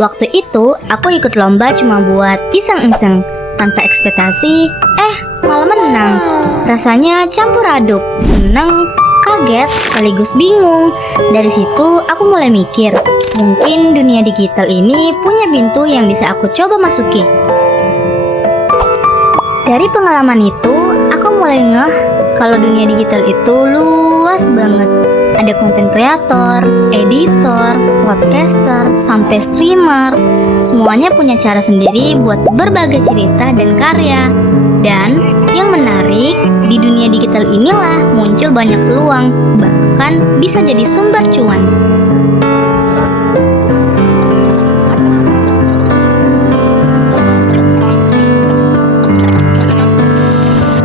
Waktu itu aku ikut lomba cuma buat iseng-iseng, tanpa ekspektasi, malah menang. Rasanya campur aduk, seneng, kaget, sekaligus bingung. Dari situ aku mulai mikir, mungkin dunia digital ini punya pintu yang bisa aku coba masuki. Dari pengalaman itu, aku mulai ngeh kalau dunia digital itu luas banget. Ada konten kreator, editor, podcaster, sampai streamer. Semuanya punya cara sendiri buat berbagai cerita dan karya. Dan yang menarik, di dunia digital inilah muncul banyak peluang, bahkan bisa jadi sumber cuan.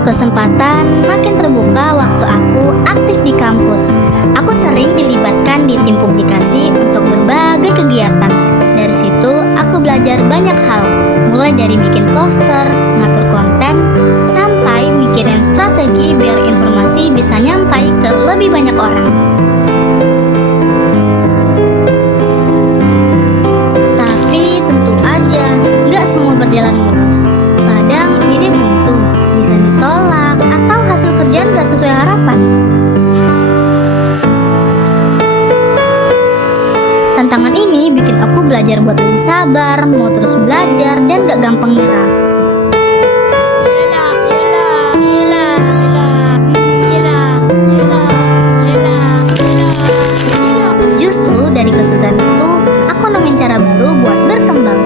Kesempatan makin terbuka waktu aku aktif di kampus. Aku sering dilibatkan di tim publikasi untuk berbagai kegiatan. Dari situ aku belajar banyak hal, mulai dari bikin poster, ngatur konten, sampai mikirin strategi biar informasi bisa nyampai ke lebih banyak orang. Tapi tentu aja, nggak semua berjalan mulus. Kadang ide buntu, desain ditolak, atau hasil kerjaan gak sesuai harapan. Tantangan ini bikin aku belajar buat lebih sabar, mau terus belajar, dan gak gampang nyerah. Justru dari kesulitan itu, aku nemuin cara baru buat berkembang.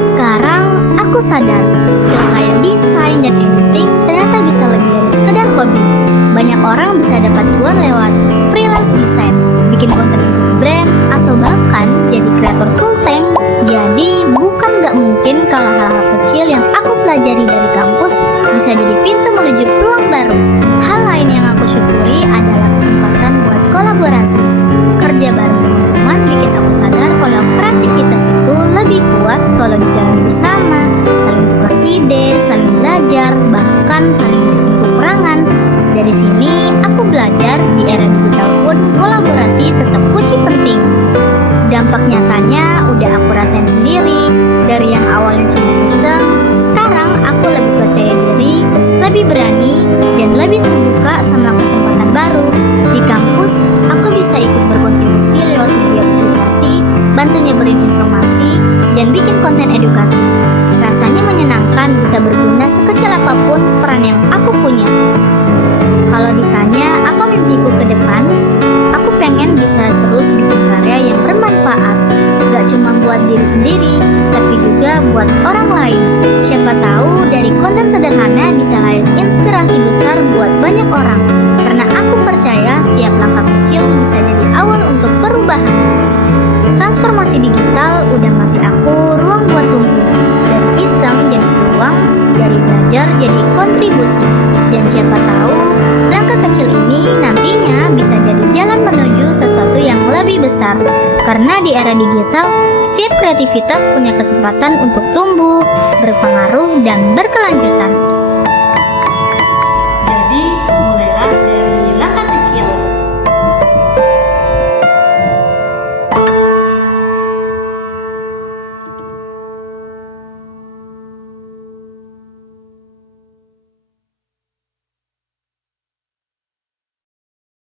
Sekarang aku sadar, skill kayak desain dan editing ternyata bisa lebih dari sekedar hobi. Banyak orang bisa dapat cuan lewat freelance desain, bikin konten untuk brand, atau bahkan jadi kreator full time. Jadi bukan gak mungkin kalau hal-hal kecil yang aku pelajari dari kampus bisa jadi pintu menuju peluang baru. Hal lain yang aku syukuri adalah kesempatan buat kolaborasi. Kerja bareng teman-teman bikin aku sadar kalau kreativitas itu lebih kuat kalau dijalani bersama, saling tukar ide, saling belajar, bahkan saling menutupi kekurangan. Dari sini aku belajar di era digital pun kolaborasi tetap kunci penting. Dampak nyatanya udah aku rasain sendiri. Dari yang awalnya cuma iseng, sekarang aku lebih percaya diri, lebih berani, dan lebih terbuka sama kesempatan baru. Di kampus, aku bisa ikut berkontribusi lewat media publikasi, bantu nyebarin informasi, dan bikin konten edukasi. Rasanya menyenangkan bisa berguna sekecil apapun peran yang aku punya. Kalau ditanya apa mimpiku ke depan, aku pengen bisa terus bikin karya yang bermanfaat. Gak cuma buat diri sendiri, tapi juga buat orang lain. Siapa tahu dari konten sederhana bisa lahir inspirasi besar buat banyak orang. Karena aku percaya setiap langkah kecil bisa jadi awal untuk perubahan. Transformasi digital udah ngasih aku ruang buat tumbuh. Dari iseng jadi peluang, dari belajar jadi kontribusi. Dan siapa tahu langkah kecil ini nantinya bisa jadi jalan menuju sesuatu yang lebih besar. Karena di era digital, setiap kreativitas punya kesempatan untuk tumbuh, berpengaruh, dan berkelanjutan.